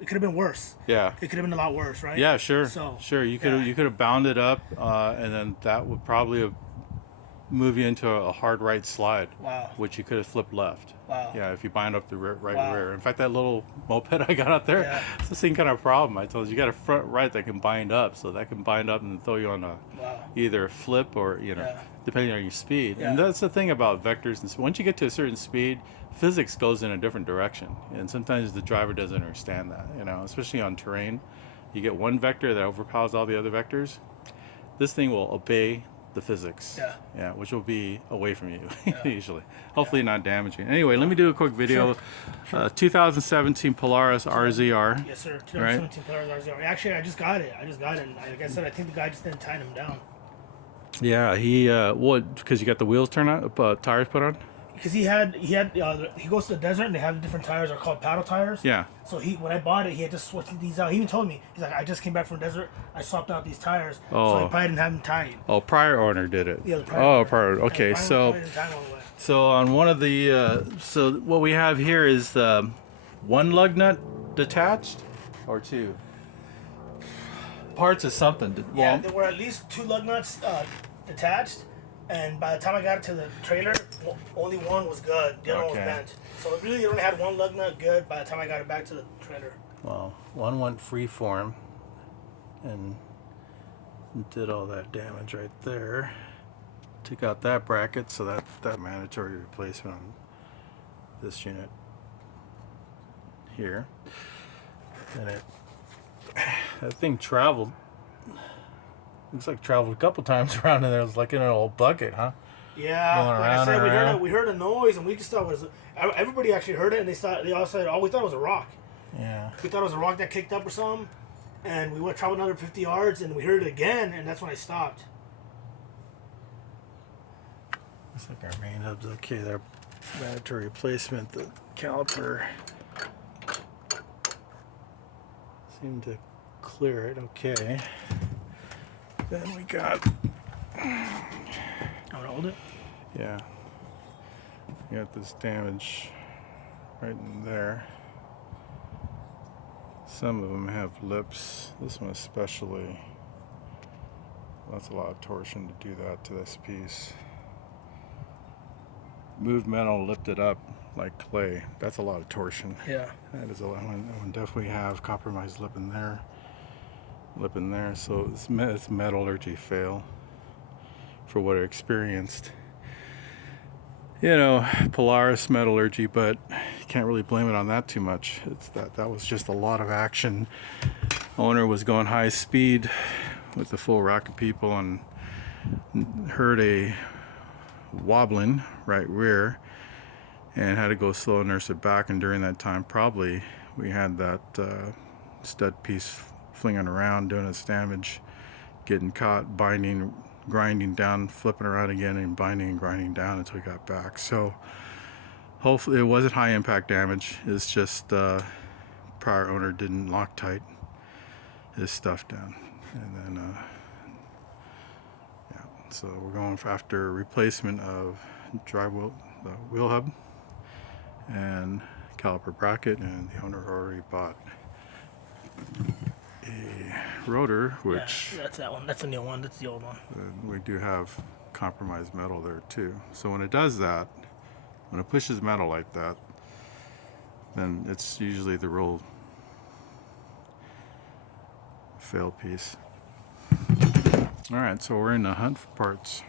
It could have been worse. Yeah. It could have been a lot worse, right? Yeah, sure. So Sure. You could have bound it up, and then that would probably have moved you into a hard right slide, Wow. which you could have flipped left. Wow. Yeah, if you bind up the right Wow. rear. In fact, that little moped I got out there, Yeah. it's the same kind of problem. I told you got a front right that can bind up, so that can bind up and throw you on a Wow. either a flip or Yeah. depending on your speed. Yeah. And that's the thing about vectors. And once you get to a certain speed, physics goes in a different direction, and sometimes the driver doesn't understand that. Especially on terrain, you get one vector that overpowers all the other vectors. This thing will obey the physics, Yeah. which will be away from you Yeah. usually. Hopefully not damaging. Anyway, let me do a quick video. Sure. 2017 Polaris RZR. Yes, sir. 2017 Polaris RZR. Actually, I just got it. And like I said, I think the guy just didn't tie them down. Yeah, he because you got the wheels turned on, tires put on. Because he goes to the desert and they have the different tires are called paddle tires. Yeah. So when I bought it, he had just switched these out. He even told me, he's like, I just came back from the desert, I swapped out these tires. So he probably didn't have them tied. Oh, prior owner did it. Yeah, the prior owner. Prior. Okay, Yeah, so didn't tie them all the way. so on one of the so what we have here is one lug nut detached or two parts of something. Yeah, there were at least 2 lug nuts detached, and by the time I got it to the trailer, only one was good. The other one was bent. So it really only had one lug nut good by the time I got it back to the trailer. Well, one went free form and did all that damage right there. Took out that bracket, so that mandatory replacement on this unit here. And that thing traveled. Looks like traveled a couple times around in there. It was like in an old bucket, huh? Yeah, Going like I around said, and around. we heard a noise and we just thought it was. Everybody actually heard it and they all said, "Oh, we thought it was a rock." Yeah. We thought it was a rock that kicked up or something, and we went travel another 50 yards and we heard it again, and that's when I stopped. Looks like our main hub's okay. Their mandatory replacement, the caliper seemed to clear it okay. Then we got. I'm gonna hold it. Yeah. You got this damage right in there. Some of them have lips. This one especially. That's a lot of torsion to do that to this piece. Moved metal, lifted up like clay. That's a lot of torsion. Yeah. That is a lot. That one definitely have compromised lip in there. Lip in there. So it's metallurgy fail for what I experienced. Polaris metallurgy, but you can't really blame it on that too much. It's that was just a lot of action. Owner was going high speed with the full rack of people and heard a wobbling right rear and had to go slow and nurse it back. And during that time, probably we had that stud piece flinging around, doing its damage, getting caught, binding, grinding down, flipping around again, and binding and grinding down until we got back. So hopefully it wasn't high impact damage. It's just prior owner didn't Loctite his stuff down. And then so we're going after replacement of drive wheel, the wheel hub and caliper bracket, and the owner already bought a rotor, which that's that one. That's the new one. That's the old one. we do have compromised metal there too. So when it does that, when it pushes metal like that, then it's usually the real fail piece. All right, so we're in the hunt for parts.